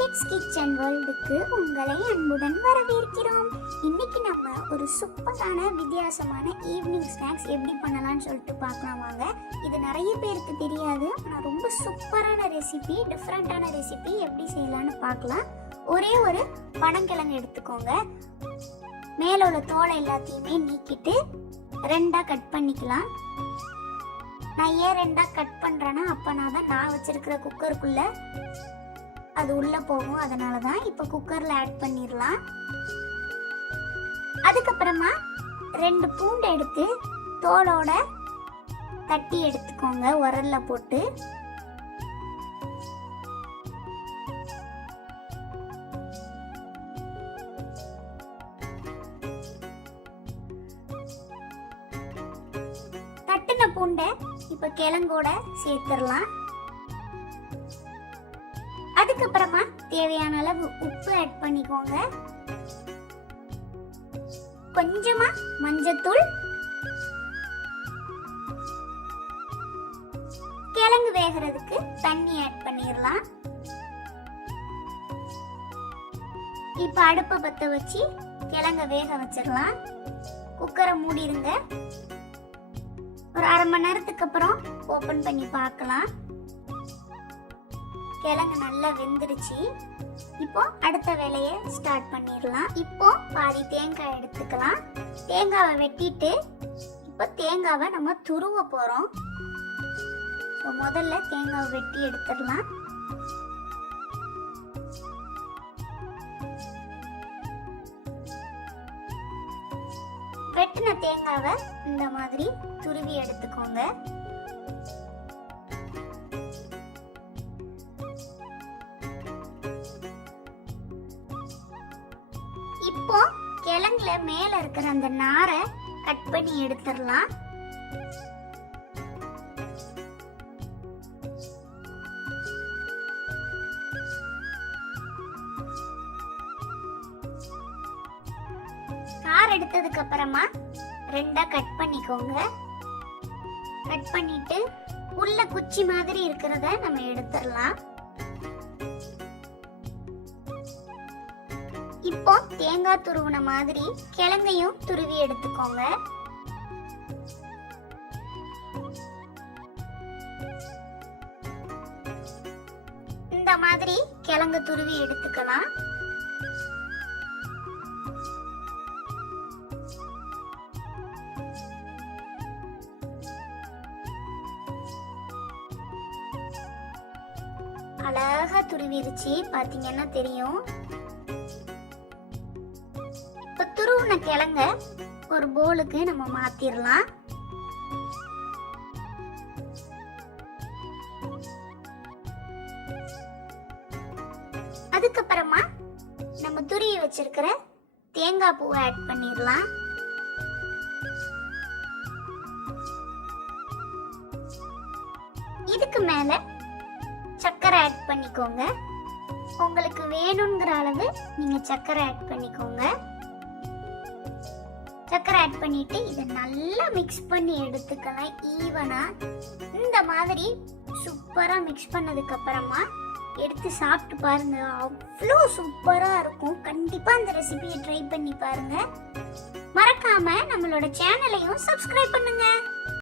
Kids kitchen வேர்ல்டுக்கு உங்களை அன்புடன் வரவேற்கிறோம். இன்னைக்கு நம்ம ஒரு சூப்பரான வித்தியாசமான ஈவினிங் ஸ்நாக்ஸ் எப்படி பண்ணலாம்னு சொல்லிட்டு பார்க்கலாம் வாங்க. இது நிறைய பேருக்கு தெரியாது. ஆனால் ரொம்ப சூப்பரான ரெசிபி டிஃப்ரெண்ட்டான ரெசிபி எப்படி செய்யலாம்னு பார்க்கலாம். ஒரே ஒரு பனங்கிழங்கு எடுத்துக்கோங்க. மேலே உள்ள தோலை எல்லாத்தையுமே நீக்கிட்டு ரெண்டாக கட் பண்ணிக்கலாம். நான் ஏன் ரெண்டாக கட் பண்ணுறேன்னா அப்போனா தான் நான் வச்சுருக்கிற குக்கருக்குள்ளே அது உள்ள போகும். அதனால தான் இப்போ குக்கரில் ஆட் பண்ணிடலாம் அதுக்கப்புறமா ரெண்டு பூண்டு எடுத்து தோலோட தட்டி எடுத்துக்கோங்க. உரல்ல போட்டு. தட்டின பூண்டை இப்போ கிழங்கோட சேர்த்துடலாம் அதுக்கப்புறமா தேவையான அளவு உப்பு ஆட் பண்ணிக்கோங்க. கொஞ்சமா மஞ்சத்தூள். கிழங்கு வேகிறதுக்கு தண்ணி ஆட் பண்ணிடலாம். இப்ப அடுப்பை பத்த வச்சு கிழங்க வேக வச்சிடலாம். குக்கரை மூடிடுங்க. ஒரு அரை மணி நேரத்துக்கு அப்புறம் ஓபன் பண்ணி பார்க்கலாம். கிழங்கு நல்லா வெந்துருச்சு. இப்போ அடுத்த வேலையை ஸ்டார்ட் பண்ணிடலாம். இப்போ பாதி தேங்காய் எடுத்துக்கலாம். தேங்காவை வெட்டிட்டு இப்போ தேங்காவை நம்ம துருவ போகிறோம் ஸோ முதல்ல தேங்காவை வெட்டி எடுத்துடலாம். வெட்டின தேங்காவை இந்த மாதிரி துருவி எடுத்துக்கோங்க. இப்போ கிழங்குல மேல இருக்கிற அந்த நாரை கட் பண்ணி எடுத்துடலாம். கார் எடுத்ததுக்கு அப்புறமா ரெண்டா கட் பண்ணிக்கோங்க. கட் பண்ணிட்டு உள்ள குச்சி மாதிரி இருக்கிறத நம்ம எடுத்துடலாம். இப்போ தேங்காய் துருவின மாதிரி கிழங்கையும் துருவி எடுத்துக்கோங்க. இந்த மாதிரி கிழங்கு துருவி எடுத்துக்கலாம். அழகா துருவிருச்சு பாத்தீங்கன்னா தெரியும். துருவின கிழங்க ஒரு போலுக்கு நம்ம மாத்திரலாம். அதுக்கப்புறமா நம்ம துருவி வச்சிருக்கிற தேங்காய் பூவை ஆட் பண்ணிடலாம் இதுக்கு மேல சர்க்கரை ஆட் பண்ணிக்கோங்க. உங்களுக்கு வேணுங்கிற அளவு நீங்க சர்க்கரை ஆட் பண்ணிக்கோங்க. சர்க்கரை ஆட் பண்ணிட்டு இதை நல்லா மிக்ஸ் பண்ணி எடுத்துக்கலாம் ஈவனா இந்த மாதிரி சூப்பராக மிக்ஸ் பண்ணதுக்கு அப்புறமா எடுத்து சாப்பிட்டு பாருங்க. அவ்வளோ சூப்பராக இருக்கும். கண்டிப்பா அந்த ரெசிபியை ட்ரை பண்ணி பாருங்க. மறக்காம நம்மளோட சேனலையும் சப்ஸ்கிரைப் பண்ணுங்க.